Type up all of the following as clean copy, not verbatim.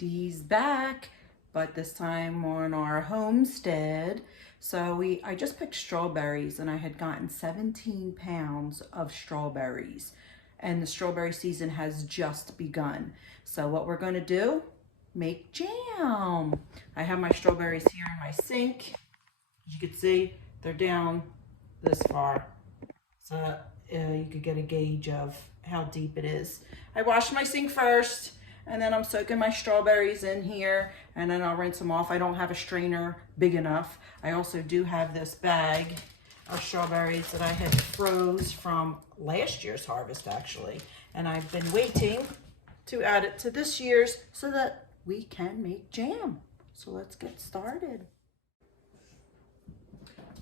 Dee's back, but this time on our homestead. So I just picked strawberries, and I had gotten 17 pounds of strawberries, and the strawberry season has just begun. So what we're going to do, make jam. I have my strawberries here in my sink. As you can see, they're down this far, so you could get a gauge of how deep it is. I washed my sink first, and then I'm soaking my strawberries in here, and then I'll rinse them off. I don't have a strainer big enough. I also do have this bag of strawberries that I had froze from last year's harvest, actually, and I've been waiting to add it to this year's so that we can make jam. So let's get started.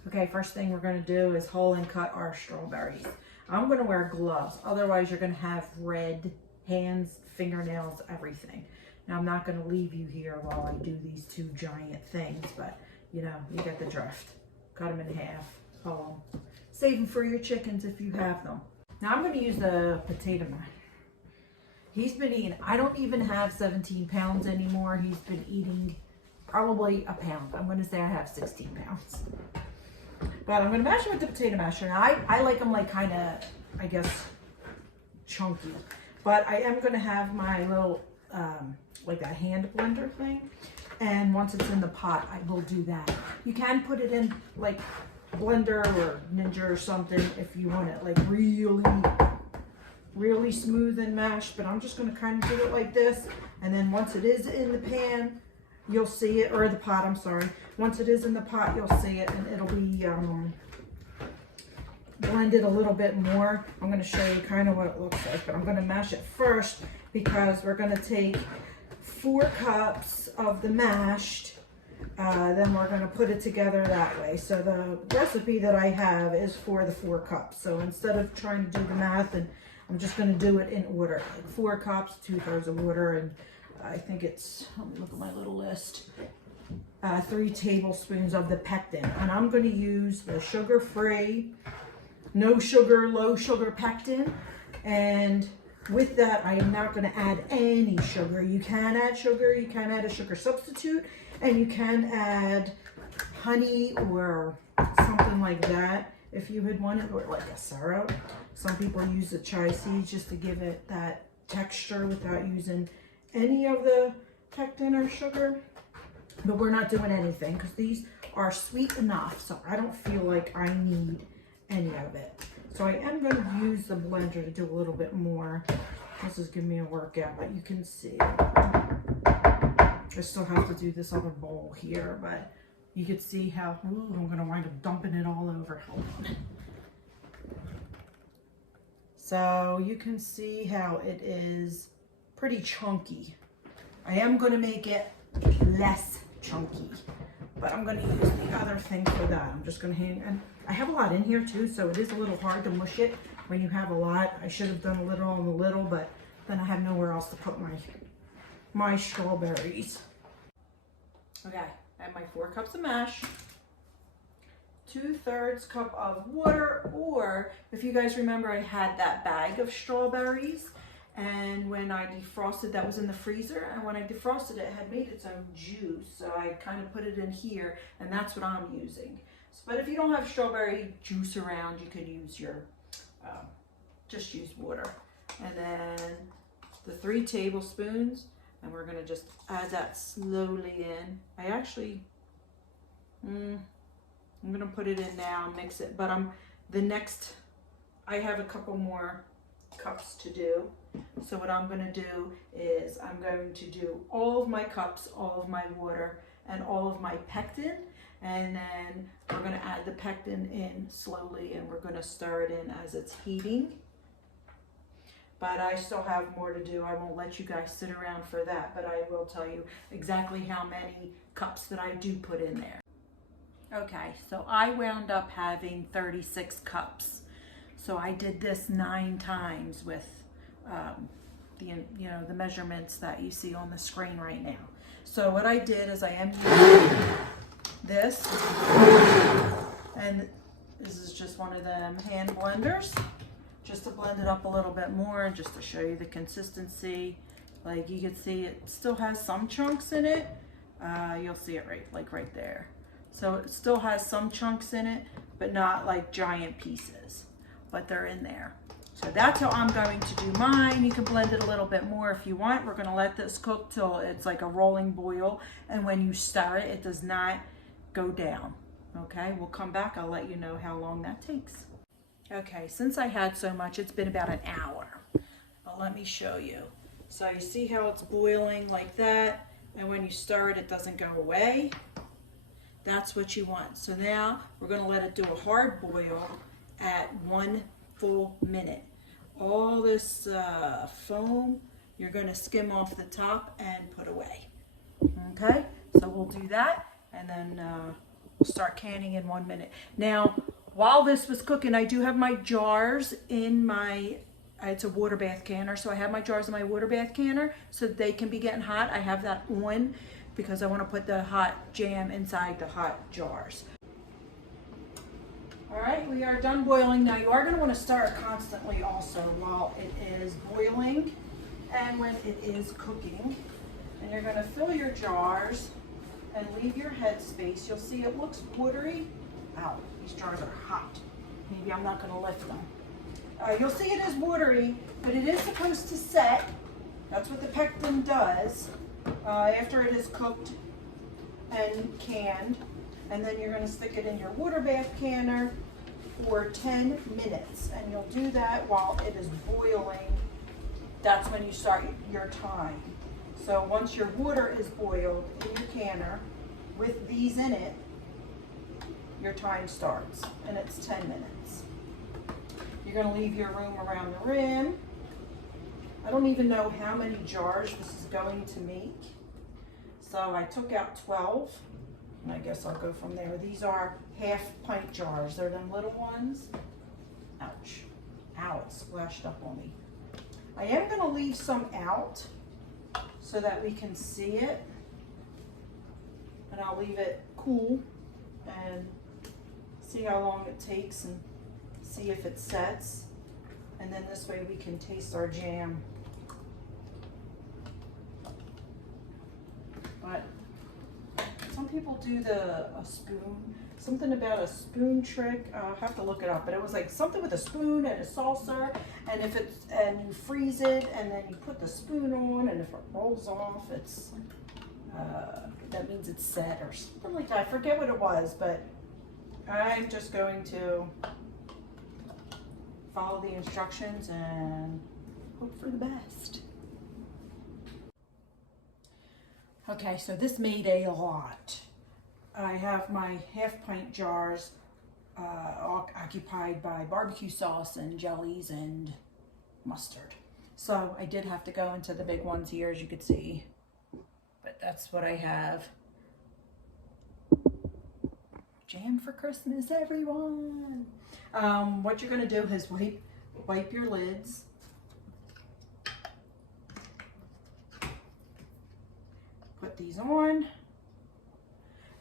Okay, first thing we're going to do is hull and cut our strawberries. I'm going to wear gloves, otherwise you're going to have red hands, fingernails, everything. Now I'm not going to leave you here while I do these two giant things, but you know, you get the drift. Cut them in half, hull them. Save them for your chickens if you have them. Now I'm going to use the potato mash. He's been eating, I don't even have 17 pounds anymore. He's been eating probably a pound. I'm going to say I have 16 pounds. But I'm going to mash it with the potato masher. Now, I like them like kind of, I guess, chunky. But I am going to have my little, like that hand blender thing. And once it's in the pot, I will do that. You can put it in like Blender or Ninja or something if you want it like really smooth and mashed. But I'm just going to kind of do it like this. And then once it is in the pan, you'll see it, or the pot, I'm sorry. Once it is in the pot, you'll see it, and it'll be blended a little bit more. I'm going to show you kind of what it looks like, but I'm going to mash it first because we're going to take 4 cups of the mashed, then we're going to put it together that way. So the recipe that I have is for the 4 cups. So instead of trying to do the math, and I'm just going to do it in order. Like 4 cups, 2/3 of water, and I think it's, let me look at my little list, 3 tablespoons of the pectin. And I'm going to use the sugar-free, no sugar, low sugar pectin. And with that, I am not going to add any sugar. You can add sugar, you can add a sugar substitute, and you can add honey or something like that if you would want it, or like a syrup. Some people use the chia seeds just to give it that texture without using any of the pectin or sugar. But we're not doing anything because these are sweet enough, so I don't feel like I need any of it. So I am going to use the blender to do a little bit more. This is giving me a workout, but you can see I still have to do this other bowl here, but you can see how, ooh, I'm going to wind up dumping it all over. Hold on. So you can see how it is pretty chunky. I am going to make it less chunky, but I'm going to use the other thing for that. I'm just going to hang, and I have a lot in here too, so it is a little hard to mush it when you have a lot. I should have done a little and a little, but then I have nowhere else to put my strawberries. Okay, I have my 4 cups of mash, 2/3 cup of water, or if you guys remember, I had that bag of strawberries, and when I defrosted, that was in the freezer, and when I defrosted it, it had made its own juice, so I kind of put it in here, and that's what I'm using. But if you don't have strawberry juice around, you could use your, just use water. And then the 3 tablespoons, and we're gonna just add that slowly in. I actually, I'm gonna put it in now and mix it, but I have a couple more cups to do. So what I'm going to do is I'm going to do all of my cups, all of my water, and all of my pectin, and then we're going to add the pectin in slowly, and we're going to stir it in as it's heating. But I still have more to do. I won't let you guys sit around for that, but I will tell you exactly how many cups that I do put in there. Okay, so I wound up having 36 cups. So I did this 9 times with the measurements that you see on the screen right now. So what I did is I am using this, and this is just one of them hand blenders, just to blend it up a little bit more, just to show you the consistency. Like you can see it still has some chunks in it. You'll see it right there. So it still has some chunks in it, but not like giant pieces, but they're in there. So that's how I'm going to do mine. You can blend it a little bit more if you want. We're gonna let this cook till it's like a rolling boil. And when you stir it, it does not go down. Okay, we'll come back. I'll let you know how long that takes. Okay, since I had so much, it's been about an hour. But let me show you. So you see how it's boiling like that? And when you stir it, it doesn't go away. That's what you want. So now we're gonna let it do a hard boil at 1 full minute. All this foam, you're gonna skim off the top and put away. Okay, so we'll do that and then we'll start canning in 1 minute. Now, while this was cooking, I do have my jars in my, it's a water bath canner, so I have my jars in my water bath canner so they can be getting hot. I have that on because I want to put the hot jam inside the hot jars. All right, we are done boiling. Now you are going to want to stir it constantly also while it is boiling and when it is cooking. And you're going to fill your jars and leave your head space. You'll see it looks watery. Ow, these jars are hot. Maybe I'm not going to lift them. You'll see it is watery, but it is supposed to set. That's what the pectin does after it is cooked and canned. And then you're going to stick it in your water bath canner for 10 minutes. And you'll do that while it is boiling. That's when you start your time. So once your water is boiled in your canner with these in it, your time starts, and it's 10 minutes. You're going to leave your room around the rim. I don't even know how many jars this is going to make. So I took out 12. And I guess I'll go from there. These are half pint jars. They're them little ones. Ouch. Ow, it splashed up on me. I am going to leave some out so that we can see it. And I'll leave it cool and see how long it takes and see if it sets. And then this way we can taste our jam. But some people do a spoon, something about a spoon trick. I'll have to look it up, but it was like something with a spoon and a saucer, and if it's, and you freeze it, and then you put the spoon on, and if it rolls off, it's, that means it's set or something like that. I forget what it was, but I'm just going to follow the instructions and hope for the best. Okay, so this made a lot. I have my half pint jars occupied by barbecue sauce and jellies and mustard. So I did have to go into the big ones here, as you could see. But that's what I have. Jam for Christmas, everyone. What you're gonna do is wipe your lids. Put these on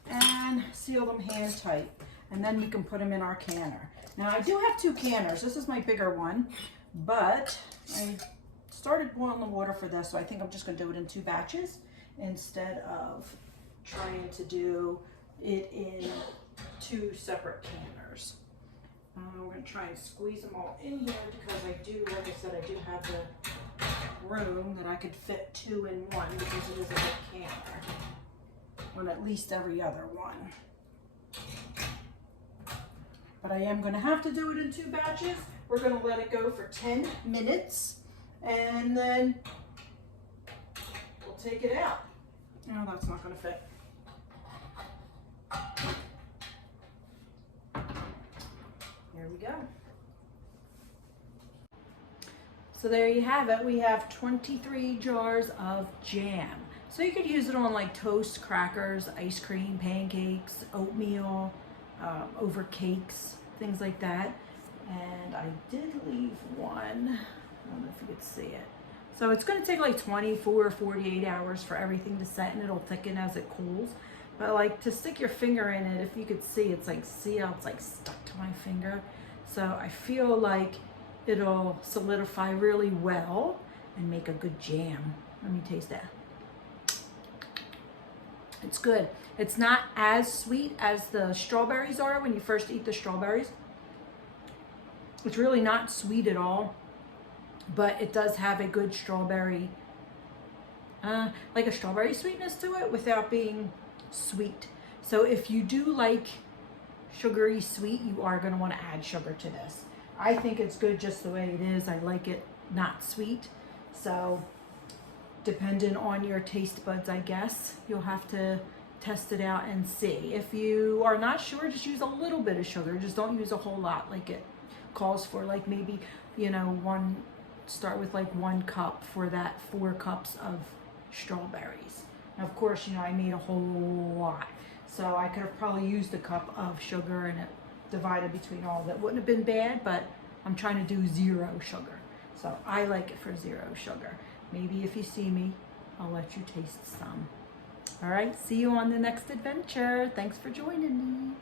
and seal them hand tight, and then we can put them in our canner. Now I do have 2 canners. This is my bigger one, but I started boiling the water for this, so I think I'm just going to do it in 2 batches instead of trying to do it in 2 separate canners. We're going to try and squeeze them all in here because I do, like I said, I do have the room that I could fit 2 in 1 because it is a big canner. On at least every other one. But I am going to have to do it in 2 batches. We're going to let it go for 10 minutes and then we'll take it out. No, that's not going to fit. Here we go. So there you have it. We have 23 jars of jam. So you could use it on like toast, crackers, ice cream, pancakes, oatmeal, over cakes, things like that. And I did leave one. I don't know if you could see it. So it's going to take like 24 or 48 hours for everything to set, and it'll thicken as it cools. But like to stick your finger in it, if you could see, it's like, see how it's like stuck to my finger. So I feel like it'll solidify really well and make a good jam. Let me taste that. It's good. It's not as sweet as the strawberries are when you first eat the strawberries. It's really not sweet at all, but it does have a good strawberry, like a strawberry sweetness to it without being sweet. So if you do like sugary sweet, you are going to want to add sugar to this. I think it's good just the way it is. I like it not sweet. So depending on your taste buds, I guess, you'll have to test it out and see. If you are not sure, just use a little bit of sugar. Just don't use a whole lot like it calls for. Like maybe, you know, start with like 1 cup for that 4 cups of strawberries. Now, of course, you know, I made a whole lot. So I could have probably used a cup of sugar and it divided between all of it. Wouldn't have been bad, but I'm trying to do 0 sugar. So I like it for 0 sugar. Maybe if you see me, I'll let you taste some. All right, see you on the next adventure. Thanks for joining me.